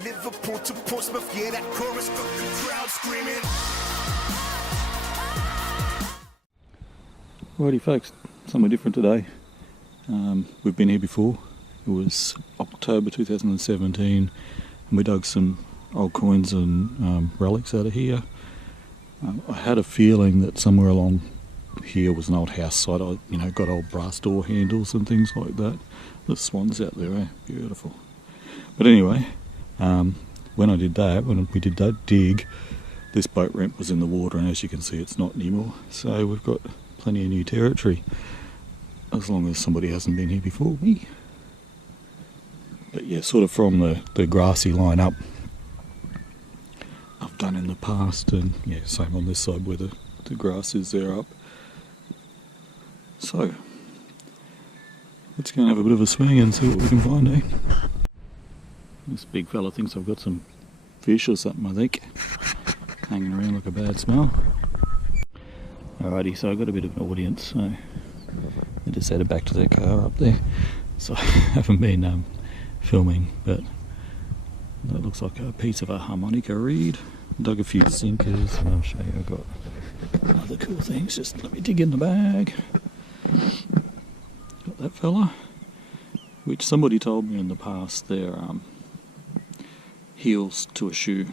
Liverpool to Portsmouth, yeah, that chorus got the crowd screaming. Righty folks, somewhere different today. We've been here before. It was October 2017 and we dug some old coins and relics out of here. I had a feeling that somewhere along here was an old house site. Got old brass door handles and things like that. The swans out there, eh? Beautiful. But anyway, when we did that dig, this boat ramp was in the water, and as you can see it's not anymore. So we've got plenty of new territory, as long as somebody hasn't been here before me. But yeah, sort of from the grassy line up, I've done in the past, and yeah, same on this side where the grass is there up. So let's go and have a bit of a swing and see what we can find, eh? This big fella thinks I've got some fish or something, I think, hanging around like a bad smell. Alrighty, so I've got a bit of an audience, so I just headed back to that car up there. So I haven't been filming, but that looks like a piece of a harmonica reed. Dug a few sinkers, and I'll show you I've got other cool things. Just let me dig in the bag. Got that fella, which somebody told me in the past they're heels to a shoe.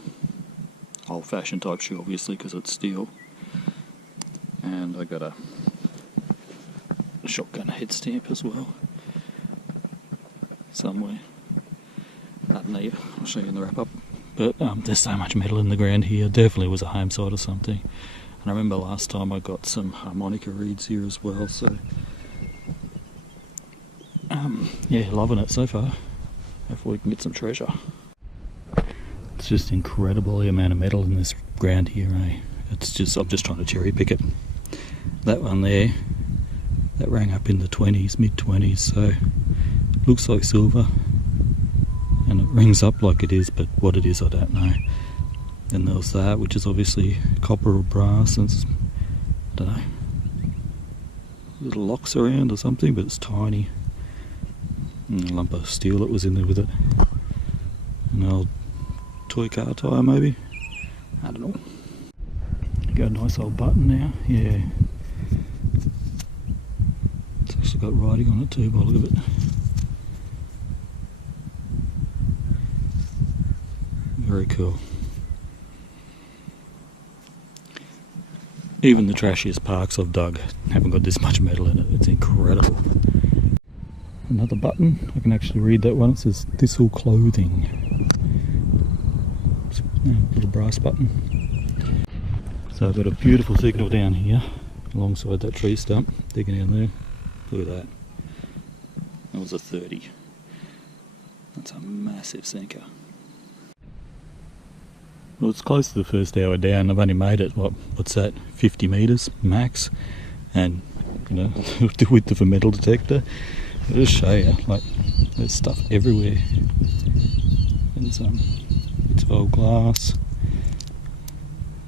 Old-fashioned type shoe, obviously, because it's steel. And I got a shotgun head stamp as well, somewhere. I don't know, I'll show you in the wrap up. But there's so much metal in the ground here. Definitely was a home site or something. And I remember last time I got some harmonica reeds here as well. So yeah, loving it so far. Hopefully we can get some treasure. It's just incredible the amount of metal in this ground here, eh? It's just, I'm just trying to cherry pick it. That one there, that rang up in the 20s, mid-20s, so looks like silver. And it rings up like it is, but what it is I don't know. Then there was that, which is obviously copper or brass, and it's, I don't know, little locks around or something, but it's tiny. And a lump of steel that was in there with it. An old toy car tyre maybe, I don't know. Got a nice old button now, yeah. It's actually got writing on it too by the look of it. Very cool. Even the trashiest parks I've dug haven't got this much metal in it. It's incredible. Another button. I can actually read that one. It says Thistle Clothing. It's a little brass button. So I've got a beautiful signal down here alongside that tree stump. Digging in there. Look at that. That was a 30. That's a massive sinker. Well, it's close to the first hour down. I've only made it, what's that, 50 metres max, and the width of a metal detector. I'll just show you, like, there's stuff everywhere. There's bits of old glass,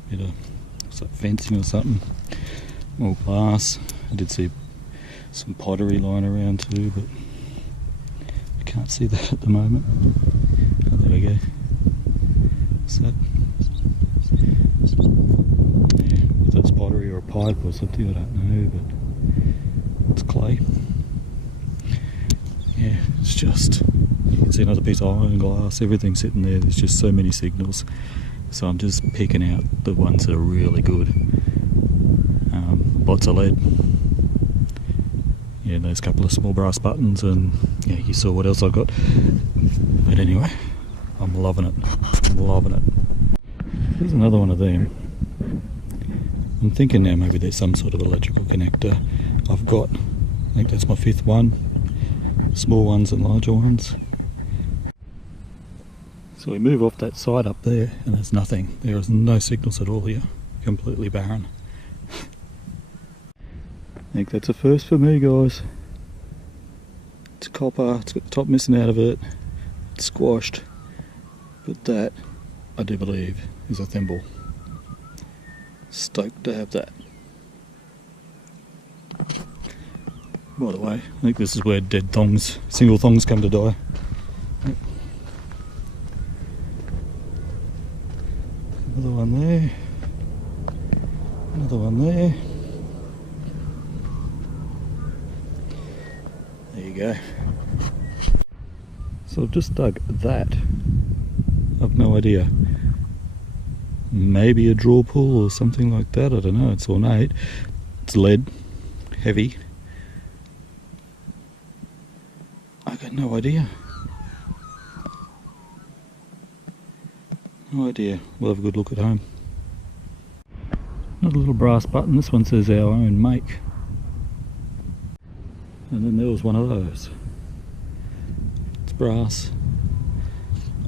bit of what's that, fencing or something, more glass. I did see some pottery lying around too, but I can't see that at the moment. Oh, there we go. What's that? Yeah, if that's pottery or a pipe or something, I don't know, but it's clay. Yeah, it's just, you can see another piece of iron glass, everything sitting there. There's just so many signals, so I'm just picking out the ones that are really good. Lots of lead. Yeah, those couple of small brass buttons, and yeah, you saw what else I got. But anyway, I'm loving it. I'm loving it. There's another one of them. I'm thinking now maybe there's some sort of electrical connector. I think that's my 5th one. Small ones and larger ones. So we move off that side up there and there's nothing. There is no signals at all here. Completely barren. I think that's a first for me, guys. It's copper, it's got the top missing out of it. It's squashed. But that, I do believe, is a thimble. Stoked to have that. By the way, I think this is where dead thongs, single thongs come to die. Another one there. Another one there. There you go. So I've just dug that. I've no idea. Maybe a draw pull or something like that. I don't know. It's ornate. It's lead. Heavy. I got no idea. No idea. We'll have a good look at home. Another little brass button. This one says our own make. And then there was one of those. It's brass.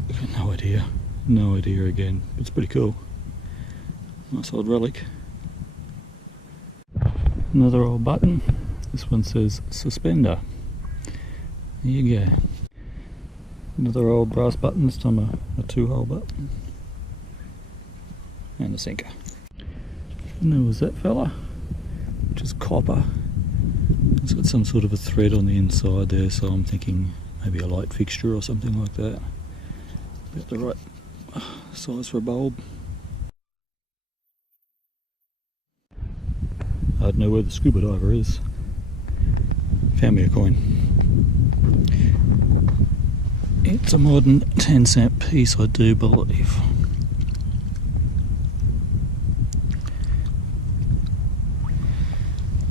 I got no idea. No idea again. It's pretty cool. Nice old relic. Another old button. This one says suspender. There you go. Another old brass button, this time a 2-hole button. And a sinker. And there was that fella, which is copper. It's got some sort of a thread on the inside there, so I'm thinking maybe a light fixture or something like that. Got the right size for a bulb. I don't know where the scuba diver is. Found me a coin. It's a modern 10-cent piece, I do believe.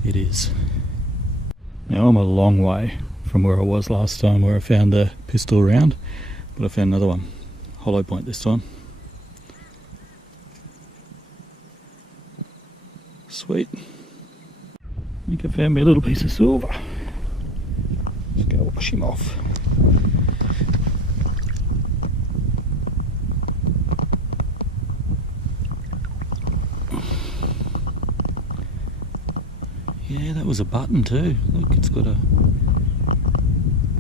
It is. Now I'm a long way from where I was last time, where I found the pistol round, but I found another one. Hollow point this time. Sweet. I think I found me a little piece of silver. Let's go wash him off. Yeah, that was a button too. Look, it's got a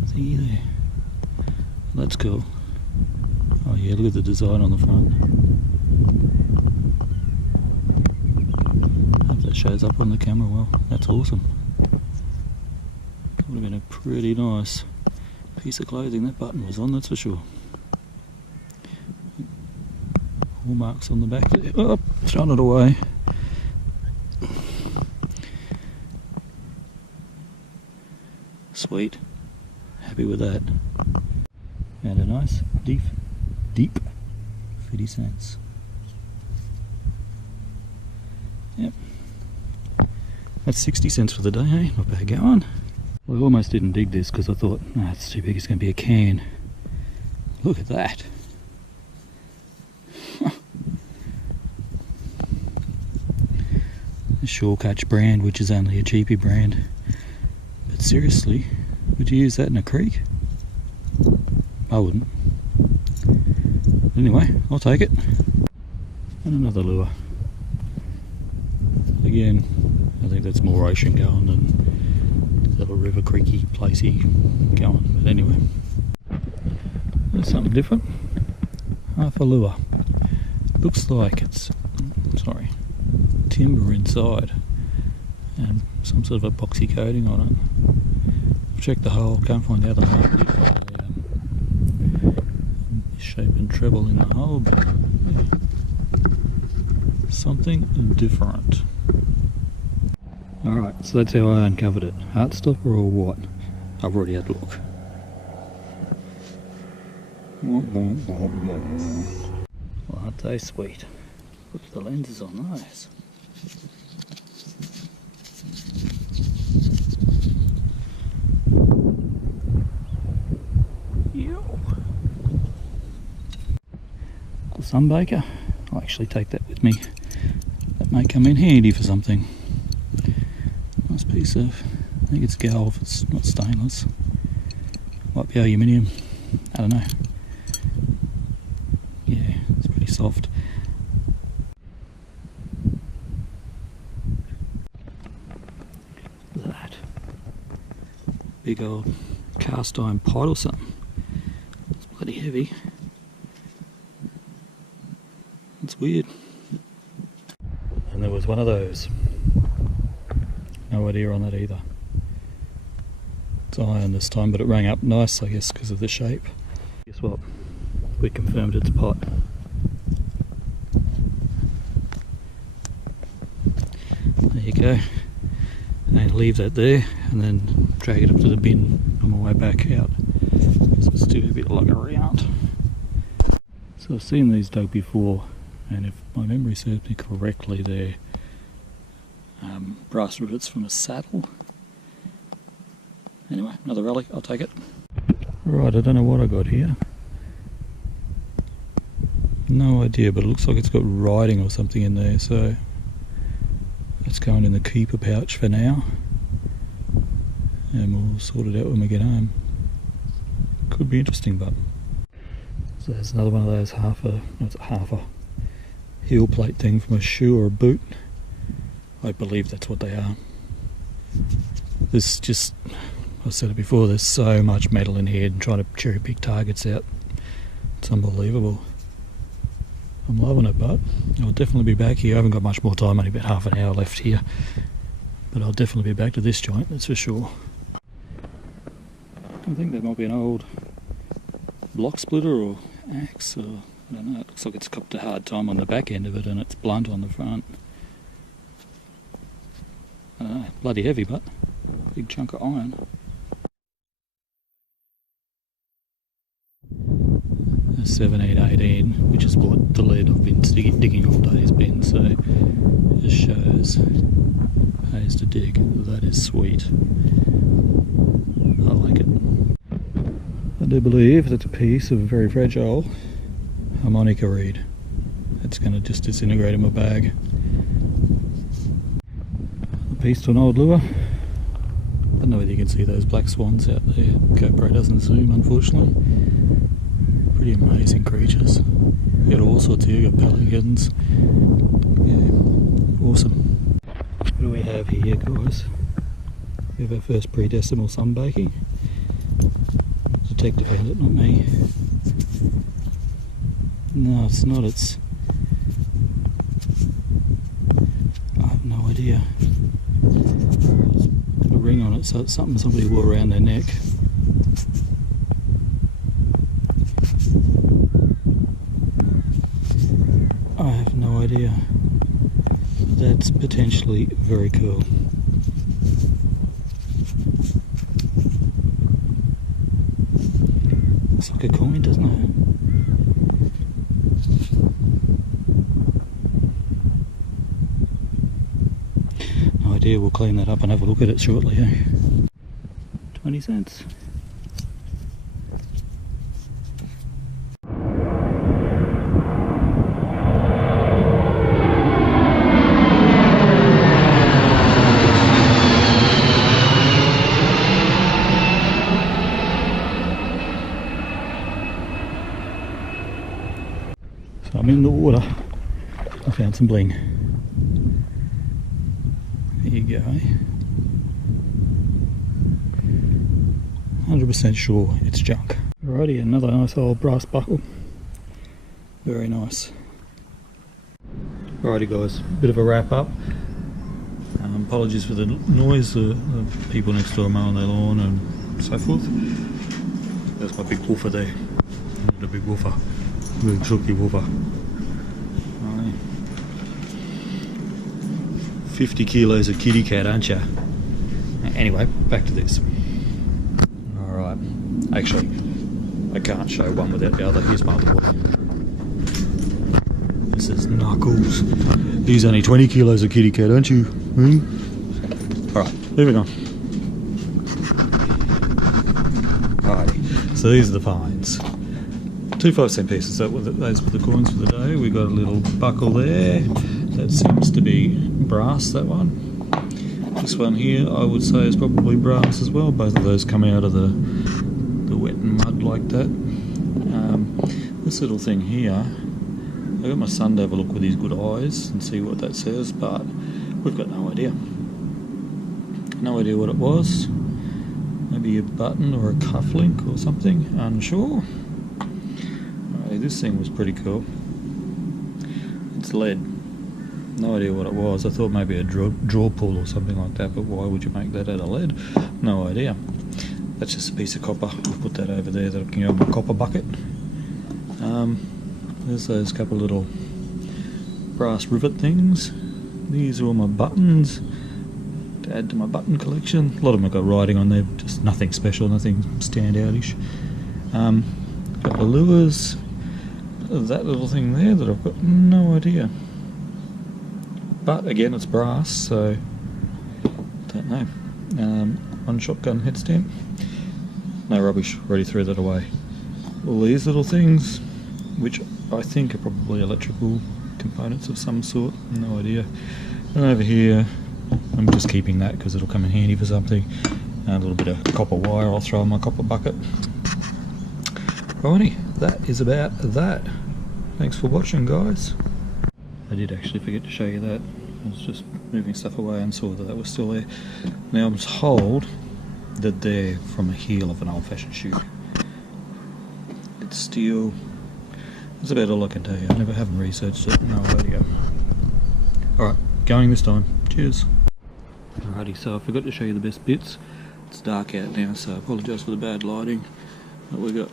thingy there. That's cool. Oh yeah, look at the design on the front. Hope that shows up on the camera well. That's awesome. That would have been a pretty nice piece of clothing that button was on, that's for sure. All marks on the back there. Oh, thrown it away. Sweet. Happy with that. And a nice deep 50 cents. Yep. That's 60 cents for the day, eh? Not bad going. Well, I almost didn't dig this because I thought, no, it's too big, it's going to be a can. Look at that. The Shore Catch brand, which is only a cheapy brand. But seriously, would you use that in a creek? I wouldn't. Anyway, I'll take it. And another lure. Again, I think that's more ocean going than little river creeky placey going. But anyway, there's something different. Half a lure. Looks like it's, timber inside and some sort of epoxy coating on it. I've checked the hole, can't find the other hole. I did find shape and treble in the hole, but yeah. Something different. Alright, so that's how I uncovered it. Heartstopper or what? I've already had a look. Well, aren't they sweet? Look at the lenses on those. Sunbaker. I'll actually take that with me. That may come in handy for something. Nice piece of, I think it's galv, it's not stainless. Might be aluminium, I don't know. Yeah, it's pretty soft. Look at that. Big old cast iron pot or something. It's bloody heavy. It's weird. And there was one of those. No idea on that either. It's iron this time, but it rang up nice, I guess, because of the shape. Guess what? We confirmed it's pot. go. And leave that there and then drag it up to the bin on my way back out. So it's still a bit lugging around. So I've seen these dug before, and if my memory serves me correctly, they're brass rivets from a saddle. Anyway, another relic, I'll take it. Right, I don't know what I got here. No idea, but it looks like it's got writing or something in there, so it's going in the keeper pouch for now, and we'll sort it out when we get home. Could be interesting, but so there's another one of those half a heel plate thing from a shoe or a boot. I believe that's what they are. There's just, I said it before, there's so much metal in here and trying to cherry pick targets out. It's unbelievable. I'm loving it, but I'll definitely be back here. I haven't got much more time, only about half an hour left here. But I'll definitely be back to this joint, that's for sure. I think that might be an old block splitter or axe, or I don't know. It looks like it's copped a hard time on the back end of it and it's blunt on the front. I don't know, bloody heavy, but big chunk of iron. A 1718, which is what the lead I've been digging all day has been, so it shows pays to dig. That is sweet. I like it. I do believe that's a piece of very fragile harmonica reed. It's going to just disintegrate in my bag. A piece to an old lure. I don't know whether you can see those black swans out there. GoPro doesn't zoom, unfortunately. Pretty amazing creatures. You got all sorts here. You got pelicans. Yeah, awesome. What do we have here, guys? We have our first pre-decimal sunbaking. Detective hand it, not me. No, it's not. It's. I have no idea. It's got a ring on it, so it's something somebody wore around their neck. I have no idea. That's potentially very cool. Looks like a coin, doesn't it? No idea, we'll clean that up and have a look at it shortly. 20 cents. I'm in the water. I found some bling. There you go. 100% sure it's junk. Alrighty, another nice old brass buckle. Very nice. Alrighty guys, bit of a wrap up. Apologies for the noise, the people next door mowing their lawn and so forth. There's my big woofer there. The big woofer. Big chunky woofer. 50 kilos of kitty cat, aren't ya? Anyway, back to this. Alright. Actually, I can't show one without the other. Here's my other boy. This is Knuckles. He's only 20 kilos of kitty cat, aren't you? Alright, moving on. Alrighty, so these are the fines. 2 5-cent pieces, those were the coins for the day. We got a little buckle there. That seems to be brass, that one. This one here, I would say, is probably brass as well. Both of those come out of the wet and mud like that. This little thing here, I got my son to have a look with his good eyes and see what that says, but we've got no idea. No idea what it was. Maybe a button or a cufflink or something, unsure. This thing was pretty cool. It's lead. No idea what it was. I thought maybe a draw pull or something like that, but why would you make that out of lead? No idea. That's just a piece of copper. We'll put that over there, that can go in my copper bucket. There's those couple little brass rivet things. These are all my buttons. to add to my button collection. A lot of them have got writing on there, just nothing special, nothing standoutish. Got the lures, that little thing there that I've got no idea. But again, it's brass, so don't know. One shotgun head stamp. No rubbish, already threw that away. All these little things, which I think are probably electrical components of some sort, no idea. And over here, I'm just keeping that because it'll come in handy for something. And a little bit of copper wire I'll throw in my copper bucket. Righty, that is about that. Thanks for watching, guys. I did actually forget to show you that. I was just moving stuff away and saw that that was still there. Now I'm told that they're from a heel of an old-fashioned shoe. It's steel. That's about all I can tell you. I never haven't researched it. No idea. Alright, going this time. Cheers. Alrighty, so I forgot to show you the best bits. It's dark out now, so I apologise for the bad lighting. But we've got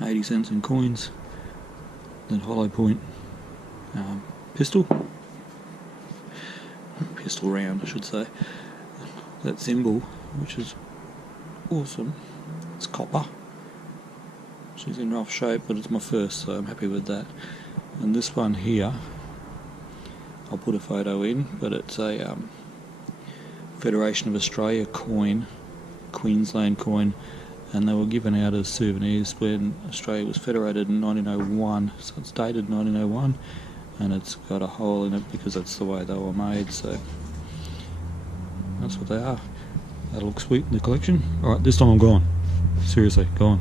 80 cents in coins. That hollow point pistol round, I should say. That symbol, which is awesome. It's copper. She's in rough shape, but it's my first, so I'm happy with that. And this one here, I'll put a photo in, but it's a Federation of Australia coin, Queensland coin, and they were given out as souvenirs when Australia was federated in 1901, so it's dated 1901, and it's got a hole in it because that's the way they were made, so that's what they are. That'll look sweet in the collection. Alright, this time I'm gone. Seriously, gone.